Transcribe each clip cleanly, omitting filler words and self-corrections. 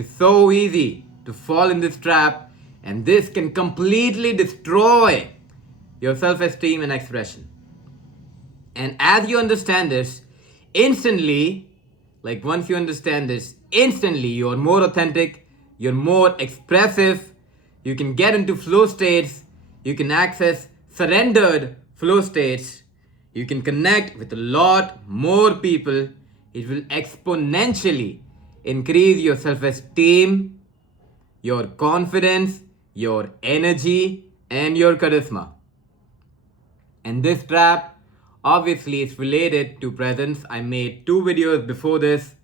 It's so easy to fall in this trap, and this can completely destroy your self esteem and expression. And as you understand this, instantly, like once you understand this, instantly you're more authentic, you're more expressive, you can get into flow states, you can access surrendered flow states, you can connect with a lot more people. It will exponentially increase your self esteem, your confidence, your energy, and your charisma. And this trap obviously is related to presence. I made 2 videos before this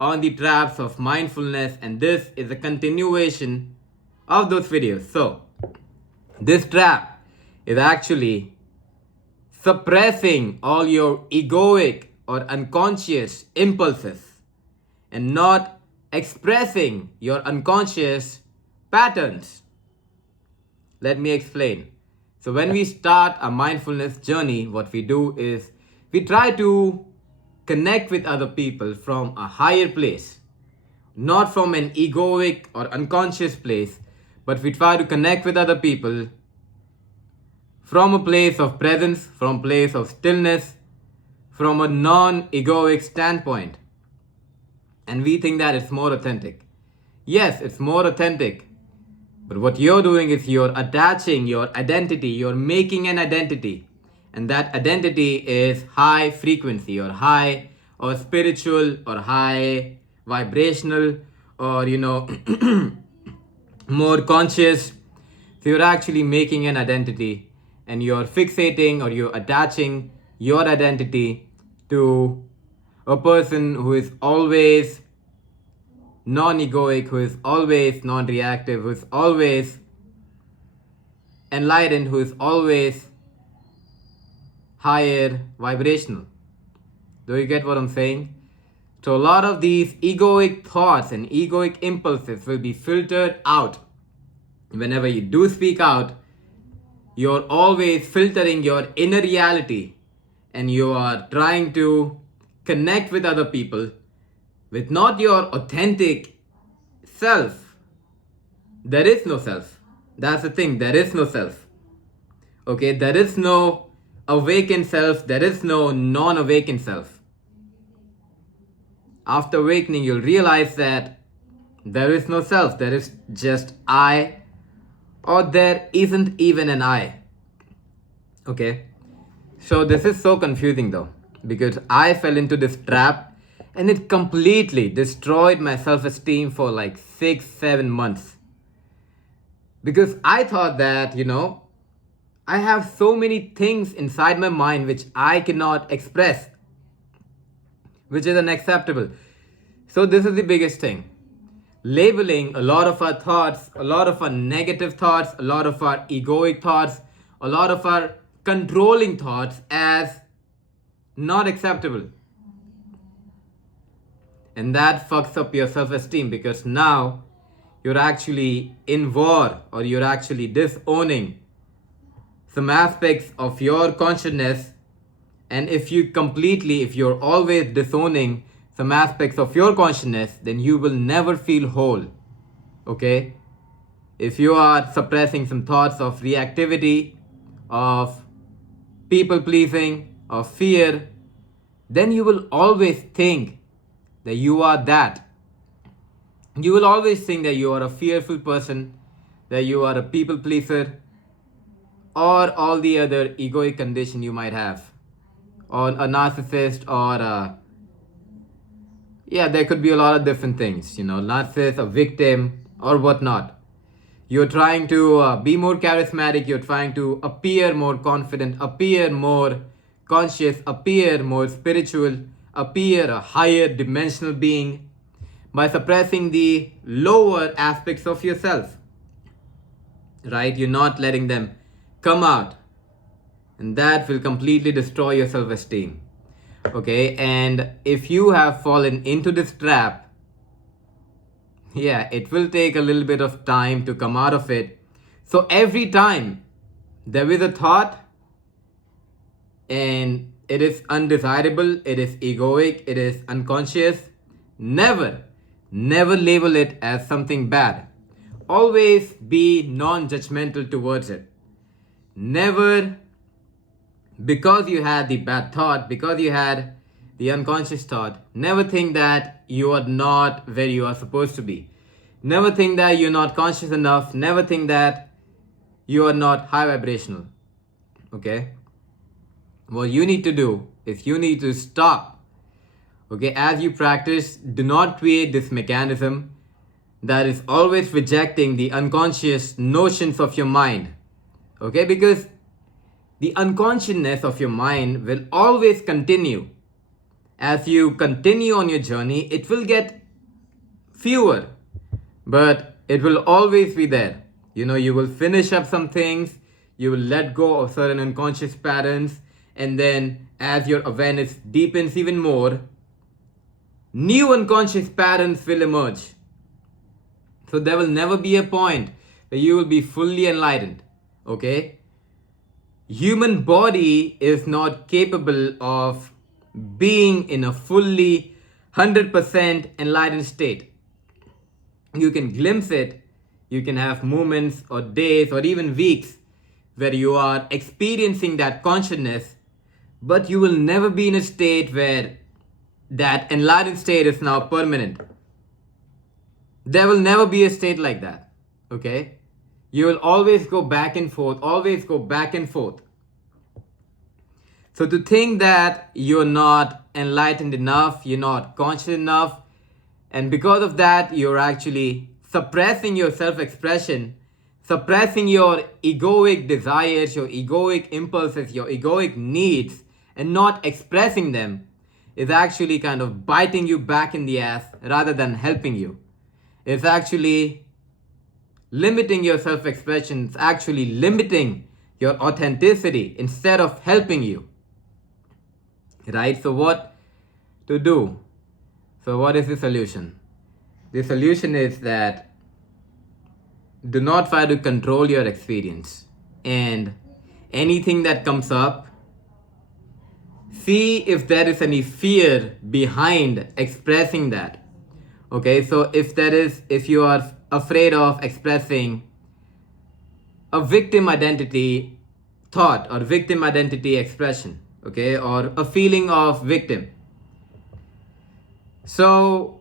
on the traps of mindfulness, and this is a continuation of those videos. So, this trap is actually suppressing all your egoic or unconscious impulses and not expressing your unconscious patterns. Let me explain. So, when we start a mindfulness journey, what we do is we try to connect with other people from a higher place, not from an egoic or unconscious place, but we try to connect with other people from a place of presence, from a place of stillness, from a non-egoic standpoint. And we think that it's more authentic. Yes, it's more authentic. But what you're doing is you're attaching your identity, you're making an identity. And that identity is high frequency or high or spiritual or high vibrational or, more conscious. So you're actually making an identity and you're fixating or you're attaching your identity to a person who is always non-egoic, who is always non-reactive, who is always enlightened, who is always higher vibrational. Do you get what I'm saying? So a lot of these egoic thoughts and egoic impulses will be filtered out. Whenever you do speak out, you're always filtering your inner reality and you are trying to connect with other people with not your authentic self. There is no self. That's the thing. There is no self. Okay, there is no awakened self. There is no non-awakened self. After awakening, you'll realize that there is no self. There is just I, or there isn't even an I. Okay, so this is so confusing though, because I fell into this trap and it completely destroyed my self-esteem for like 6-7 months. Because I thought that, I have so many things inside my mind which I cannot express, which is unacceptable. So this is the biggest thing. Labeling a lot of our thoughts, a lot of our negative thoughts, a lot of our egoic thoughts, a lot of our controlling thoughts as not acceptable. And that fucks up your self-esteem because now you're actually in war or you're actually disowning some aspects of your consciousness. And if you're always disowning some aspects of your consciousness, then you will never feel whole. Okay? If you are suppressing some thoughts of reactivity, of people pleasing, of fear, then you will always think that you are that. You will always think that you are a fearful person, that you are a people pleaser, or all the other egoic condition you might have, or a narcissist, or there could be a lot of different things, narcissist, a victim, or whatnot. You're trying to be more charismatic, you're trying to appear more confident, appear more conscious, appear more spiritual, appear a higher dimensional being by suppressing the lower aspects of yourself. Right? You're not letting them come out. And that will completely destroy your self-esteem. Okay? And if you have fallen into this trap, it will take a little bit of time to come out of it. So every time there is a thought and it is undesirable, it is egoic, it is unconscious, never Never label it as something bad. Always be non-judgmental towards it. Never, because you had the bad thought, because you had the unconscious thought, never think that you are not where you are supposed to be. Never think that you're not conscious enough. Never think that you are not high vibrational. Okay? What you need to do is you need to stop. Okay? As you practice, do not create this mechanism that is always rejecting the unconscious notions of your mind. Okay? Because the unconsciousness of your mind will always continue. As you continue on your journey, it will get fewer, but it will always be there. You will finish up some things, you will let go of certain unconscious patterns, and then as your awareness deepens even more, new unconscious patterns will emerge. So there will never be a point where you will be fully enlightened. Okay? Human body is not capable of being in a fully 100% enlightened state. You can glimpse it, you can have moments or days or even weeks where you are experiencing that consciousness, but you will never be in a state where that enlightened state is now permanent. There will never be a state like that. Okay? You will always go back and forth, always go back and forth. So to think that you're not enlightened enough, you're not conscious enough, and because of that, you're actually suppressing your self-expression, suppressing your egoic desires, your egoic impulses, your egoic needs, and not expressing them, is actually kind of biting you back in the ass rather than helping you. It's actually limiting your self-expression. It's actually limiting your authenticity instead of helping you. Right? So what to do? So what is the solution? The solution is that do not try to control your experience. And anything that comes up, see if there is any fear behind expressing that. Okay, so if you are afraid of expressing a victim identity thought or victim identity expression, okay, or a feeling of victim, so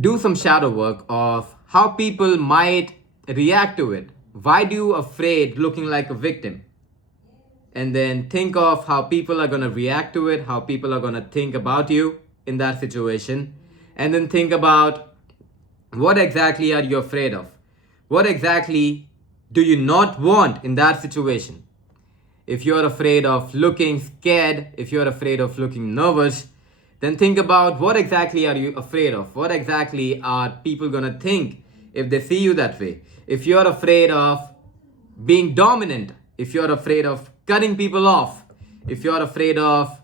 do some shadow work of how people might react to it. Why do you afraid looking like a victim? And then think of how people are going to react to it, how people are going to think about you in that situation. And then think about what exactly are you afraid of? What exactly do you not want in that situation? If you're afraid of looking scared, if you're afraid of looking nervous, then think about what exactly are you afraid of? What exactly are people going to think if they see you that way? If you're afraid of being dominant, if you're afraid of cutting people off, if you're afraid of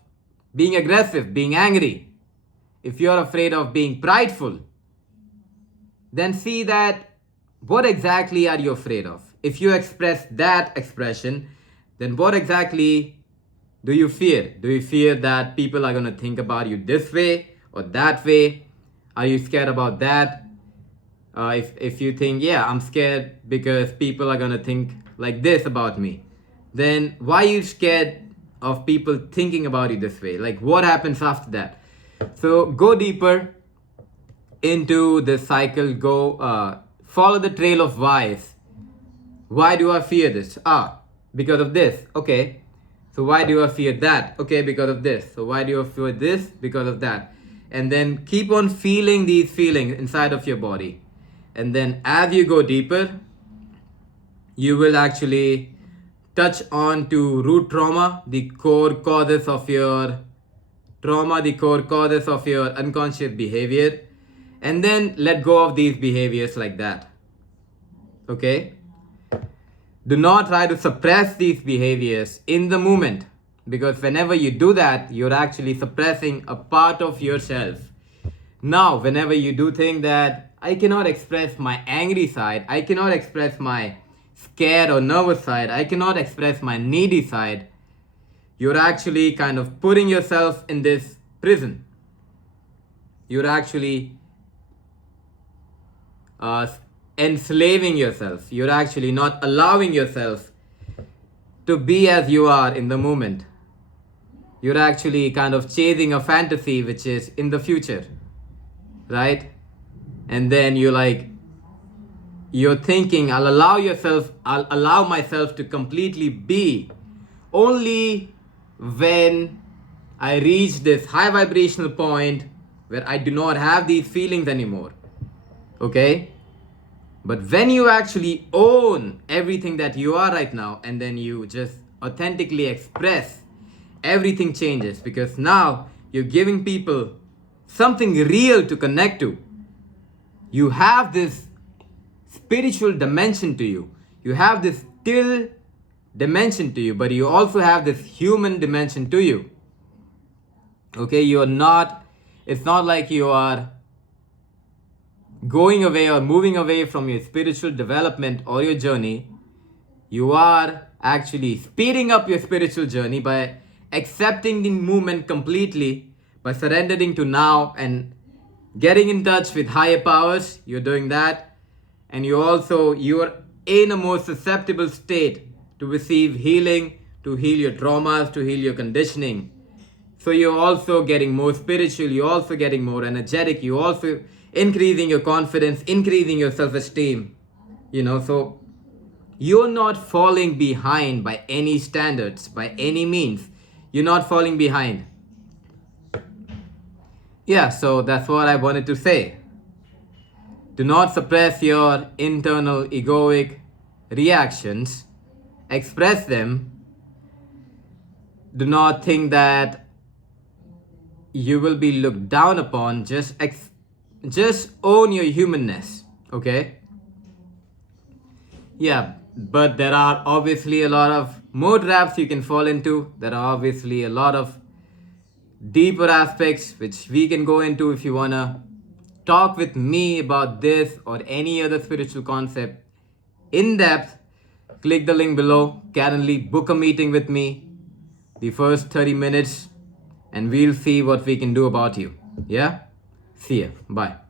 being aggressive, being angry, if you're afraid of being prideful, then see that what exactly are you afraid of? If you express that expression, then what exactly do you fear? Do you fear that people are going to think about you this way or that way? Are you scared about that? If you think, yeah, I'm scared because people are going to think like this about me, then why are you scared of people thinking about you this way? Like, what happens after that? So go deeper into the cycle. Go follow the trail of whys. Why do I fear this? Because of this. Okay. So why do I fear that? Okay, because of this. So why do I fear this? Because of that. And then keep on feeling these feelings inside of your body. And then as you go deeper, you will actually touch on to root trauma, the core causes of your trauma, the core causes of your unconscious behavior, and then let go of these behaviors like that. Okay? Do not try to suppress these behaviors in the moment, because whenever you do that, you're actually suppressing a part of yourself. Now, whenever you do think that I cannot express my angry side, I cannot express my scared or nervous side, I cannot express my needy side, you're actually kind of putting yourself in this prison. You're actually uh, enslaving yourself. You're actually not allowing yourself to be as you are in the moment. You're actually kind of chasing a fantasy which is in the future, right? And then you're thinking, I'll allow myself to completely be only when I reach this high vibrational point where I do not have these feelings anymore. Okay? But when you actually own everything that you are right now, and then you just authentically express, everything changes, because now you're giving people something real to connect to. You have this spiritual dimension to you. You have this still dimension to you, but you also have this human dimension to you. Okay, it's not like you are going away or moving away from your spiritual development or your journey. You are actually speeding up your spiritual journey by accepting the movement completely, by surrendering to now and getting in touch with higher powers. You're doing that, and you're in a more susceptible state to receive healing, to heal your traumas, to heal your conditioning. So you're also getting more spiritual, you're also getting more energetic, you're also increasing your confidence, increasing your self-esteem. So you're not falling behind by any standards, by any means. You're not falling behind. Yeah, so that's what I wanted to say. Do not suppress your internal egoic reactions. Express them. Do not think that you will be looked down upon. Just own your humanness, okay? Yeah, but there are obviously a lot of more traps you can fall into. There are obviously a lot of deeper aspects which we can go into. If you wanna talk with me about this or any other spiritual concept in depth, click the link below. Currently, book a meeting with me, the first 30 minutes, and we'll see what we can do about you. Yeah? See ya. Bye.